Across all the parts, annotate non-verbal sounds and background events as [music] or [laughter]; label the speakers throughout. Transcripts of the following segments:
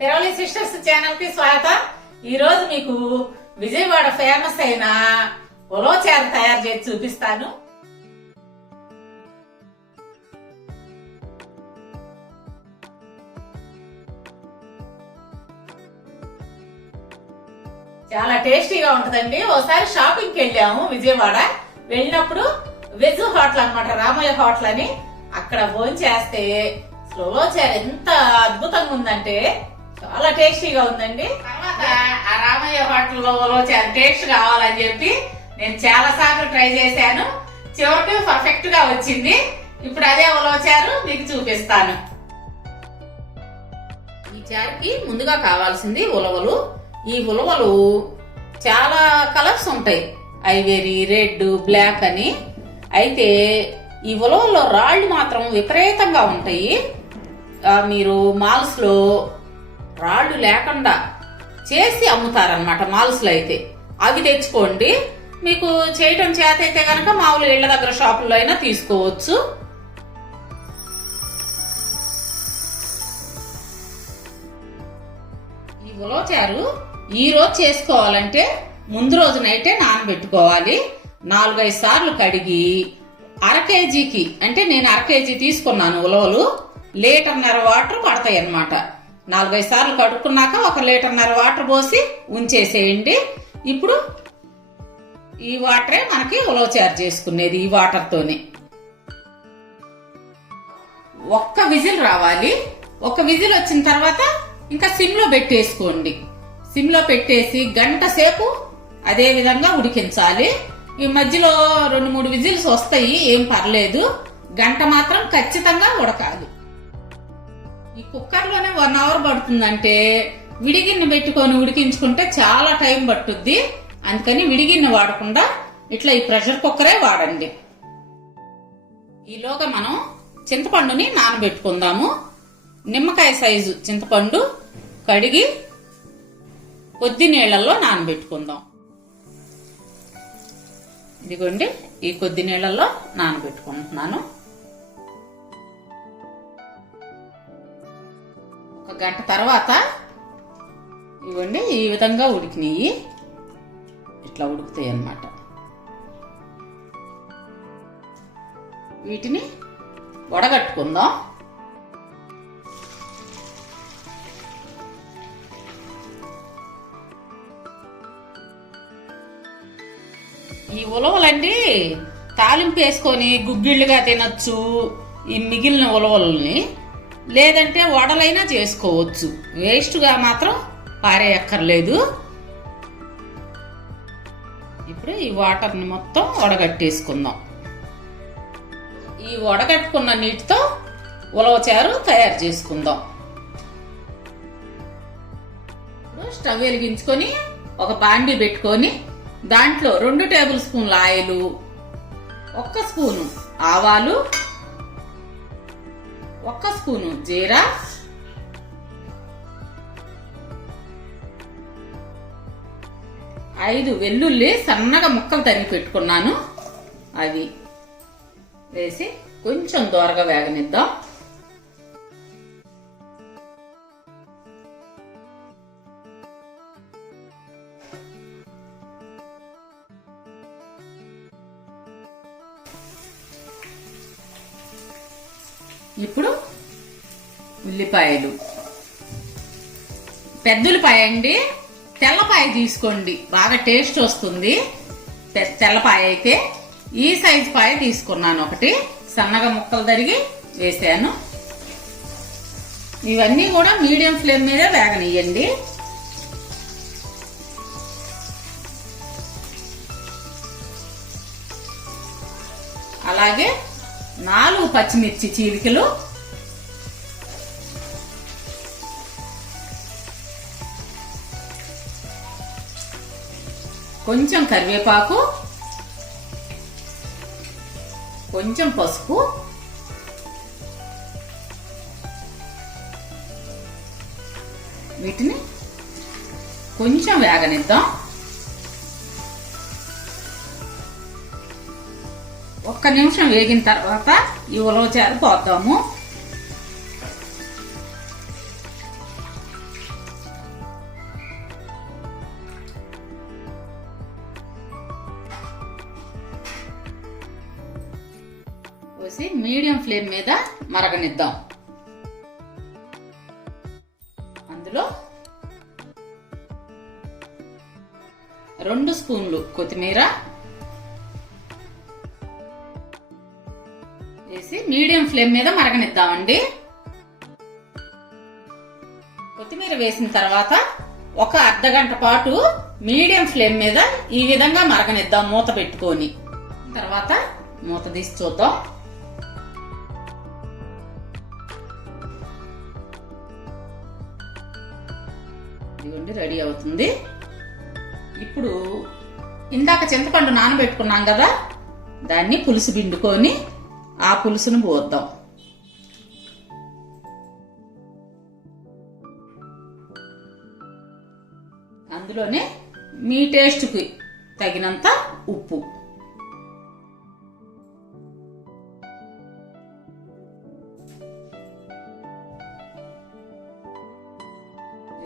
Speaker 1: పిరవలి sisters ఛానల్కి స్వాగతం. ఈ రోజు మీకు విజయవాడ ఫేమస్ అయిన ఉలవచార తయారు చేసి చూపిస్తాను. చాలా టేస్టీగా ఉంటదండి. ఒకసారి షాపింగ్కి వెళ్ళాము విజయవాడ. వెళ్ళినప్పుడు వెజ్ హోటల్ అన్నమాట రామయ్య హోటల్ అని. అక్కడ భోజనం చేస్తే ఉలవచార ఎంత అద్భుతంగా ఉందంటే చాలా టేస్టీగా ఉందండి. తర్వాత ఆ రామయ్య హోటల్లో ఉలవచార టేస్ట్ కావాలని చెప్పి నేను చాలా సార్లు ట్రై చేశాను. చివరికి పర్ఫెక్ట్గా వచ్చింది. ఇప్పుడు అదే ఉలవచారు మీకు చూపిస్తాను. ఈ చారుకి ముందుగా కావాల్సింది ఉలవలు. ఈ ఉలవలు చాలా కలర్స్ ఉంటాయి. ఐవెరీ రెడ్ బ్లాక్ అని. అయితే ఈ ఉలవల్లో రాళ్ళు మాత్రం విపరీతంగా ఉంటాయి. మీరు మాల్స్లో రాళ్ళు లేకుండా చేసి అమ్ముతారనమాట మాల్స్లో అయితే. అవి తెచ్చుకోండి. మీకు చేయటం చేత అయితే కనుక మామూలు ఇళ్ళ దగ్గర షాపుల్లో అయినా తీసుకోవచ్చు. ఈ ఉలవచారు ఈ రోజు చేసుకోవాలంటే ముందు రోజునైతే నానబెట్టుకోవాలి. నాలుగైదు సార్లు కడిగి అర కేజీకి అంటే నేను అర కేజీ తీసుకున్నాను ఉలవలు లీటర్న్నర వాటర్ పడతాయి అన్నమాట నాలుగైదు సార్లు కడుక్కున్నాక ఒక లీటర్న్నర వాటర్ పోసి ఉంచేసేయండి. ఇప్పుడు ఈ వాటరే మనకి ఉలవచారు చేసుకునేది ఈ వాటర్తోనే ఒక్క విజిల్ రావాలి. ఒక విజిల్ వచ్చిన తర్వాత ఇంకా సిమ్లో పెట్టేసుకోండి. సిమ్లో పెట్టేసి గంట సేపు అదే విధంగా ఉడికించాలి. ఈ మధ్యలో రెండు మూడు విజిల్స్ వస్తాయి ఏం పర్లేదు. గంట మాత్రం ఖచ్చితంగా ఉడకాలి. ఈ కుక్కర్లోనే వన్ అవర్ పడుతుందంటే విడిగిన్నె పెట్టుకొని ఉడికించుకుంటే చాలా టైం పట్టుద్ది. అందుకని విడిగిన్నె వాడకుండా ఇట్లా ఈ ప్రెషర్ కుక్కరే వాడండి. ఈలోగా మనం చింతపండుని నానబెట్టుకుందాము. నిమ్మకాయ సైజు చింతపండు కడిగి కొద్ది నీళ్ళల్లో నానబెట్టుకుందాం. ఇదిగోండి ఈ కొద్ది నీళ్ళల్లో నానబెట్టుకుంటున్నాను. గంట తర్వాత ఇవ్వండి ఈ విధంగా ఉడికినాయి. ఇట్లా ఉడుకుతాయి అన్నమాట. వీటిని వడగట్టుకుందాం. ఈ ఉలవలండి తాలింపు వేసుకొని గుగ్గిళ్ళుగా తినచ్చు ఈ మిగిలిన ఉలవలని. లేదంటే వడలైనా చేసుకోవచ్చు. వేస్ట్గా మాత్రం పారేయక్కర్లేదు. ఇప్పుడు ఈ వాటర్ని మొత్తం వడగట్టేసుకుందాం. ఈ వడగట్టుకున్న నీటితో ఉలవచారు తయారు చేసుకుందాం. ఇప్పుడు స్టవ్ వెలిగించుకొని ఒక బాండి పెట్టుకొని దాంట్లో రెండు టేబుల్ స్పూన్ల ఆయిల్ ఒక్క స్పూను ఆవాలు ఒక్క స్పూను జీరా. ఐదు వెల్లుల్లి సన్నగా ముక్కలు తరిగి పెట్టుకున్నాను. అది వేసి కొంచెం దోరగా వేగనిద్దాం. ఇప్పుడు ఉల్లిపాయలు. పెద్దుల్లిపాయ అండి. తెల్లపాయ తీసుకోండి. బాగా టేస్ట్ వస్తుంది. తె- తెల్లపాయ అయితే ఈ సైజు పాయ తీసుకున్నాను ఒకటి. సన్నగా ముక్కలు తరిగి వేసాను. ఇవన్నీ కూడా మీడియం ఫ్లేమ్ మీద వేగనియండి అలాగే నాలుగు పచ్చిమిర్చి చీలికలు. కొంచెం కరివేపాకు. కొంచెం పసుపు. వీటిని కొంచెం వేగనిద్దాం. ఒక్క నిమిషం వేగిన తర్వాత ఈ ఉలవచార పోద్దాము. పోసి మీడియం ఫ్లేమ్ మీద మరగనిద్దాం. అందులో రెండు స్పూన్లు కొత్తిమీర వేసి మీడియం ఫ్లేమ్ మీద మరగనిద్దామండి. కొత్తిమీర వేసిన తర్వాత ఒక అర్ధ గంట పాటు మీడియం ఫ్లేమ్ మీద ఈ విధంగా మరగనిద్దాం మూత పెట్టుకొని. తర్వాత మూత తీసి చూద్దాం. ఇదిగోండి రెడీ అవుతుంది. ఇప్పుడు ఇందాక చింతపండు నానబెట్టుకున్నాం కదా దాన్ని పులుసు పిండుకొని ఆ పులుసును పోద్దాం. అందులోనే మీ టేస్ట్కి తగినంత ఉప్పు.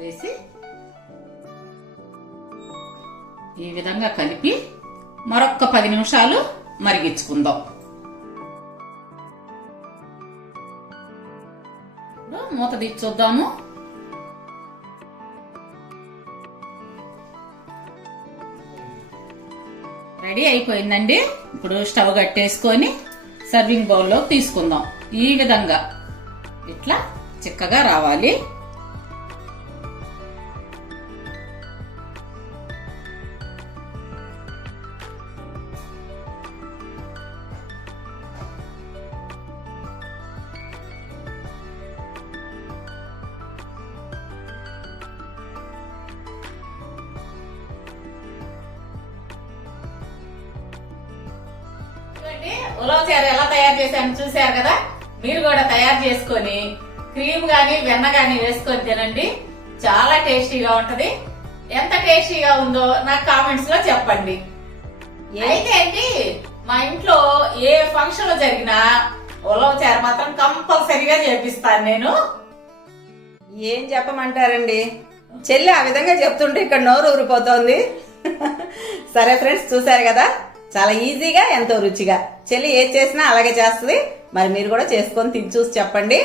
Speaker 1: వేసి ఈ విధంగా కలిపి మరొక్క పది నిమిషాలు మరిగించుకుందాం. మూత తీసి చూద్దాము రెడీ అయిపోయిందండి. ఇప్పుడు స్టవ్ కట్టేసుకొని సర్వింగ్ బౌల్లో తీసుకుందాం. ఈ విధంగా ఇట్లా చిక్కగా రావాలి. ఉలవ చారు ఎలా తయారు చేశాను చూశారు కదా? మీరు కూడా తయారు చేసుకొని క్రీమ్ గాని వెన్న గాని వేసుకొని తినండి. చాలా టేస్టీగా ఉంటది. ఎంత టేస్టీగా ఉందో నాకు కామెంట్స్లో చెప్పండి. అయితే అండి మా ఇంట్లో ఏ ఫంక్షన్ జరిగినా ఉలవ చారు మాత్రం కంపల్సరీగా చేపిస్తాను నేను.
Speaker 2: ఏం చెప్పమంటారండి? చెల్లి ఆ విధంగా చెప్తుంటే ఇక్కడ నోరు ఊరిపోతోంది. [laughs] సరే ఫ్రెండ్స్ చూసారు కదా? చాలా ఈజీగా ఎంతో రుచిగా. చెల్లి ఏది చేసినా అలాగే చేస్తుంది. మరి మీరు కూడా చేసుకొని తిని చూసి చెప్పండి.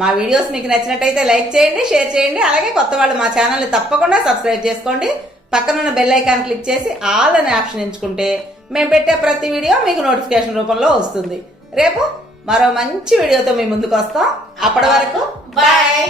Speaker 2: మా వీడియోస్ మీకు నచ్చినట్టయితే లైక్ చేయండి షేర్ చేయండి. అలాగే కొత్త వాళ్ళు మా ఛానల్ని తప్పకుండా సబ్స్క్రైబ్ చేసుకోండి. పక్కనున్న బెల్ ఐకాన్ క్లిక్ చేసి ఆల్ అనే ఆప్షన్ ఎంచుకుంటే మేము పెట్టే ప్రతి వీడియో మీకు నోటిఫికేషన్ రూపంలో వస్తుంది. రేపు మరో మంచి వీడియోతో మీ ముందుకు వస్తాం. అప్పటి వరకు
Speaker 1: బాయ్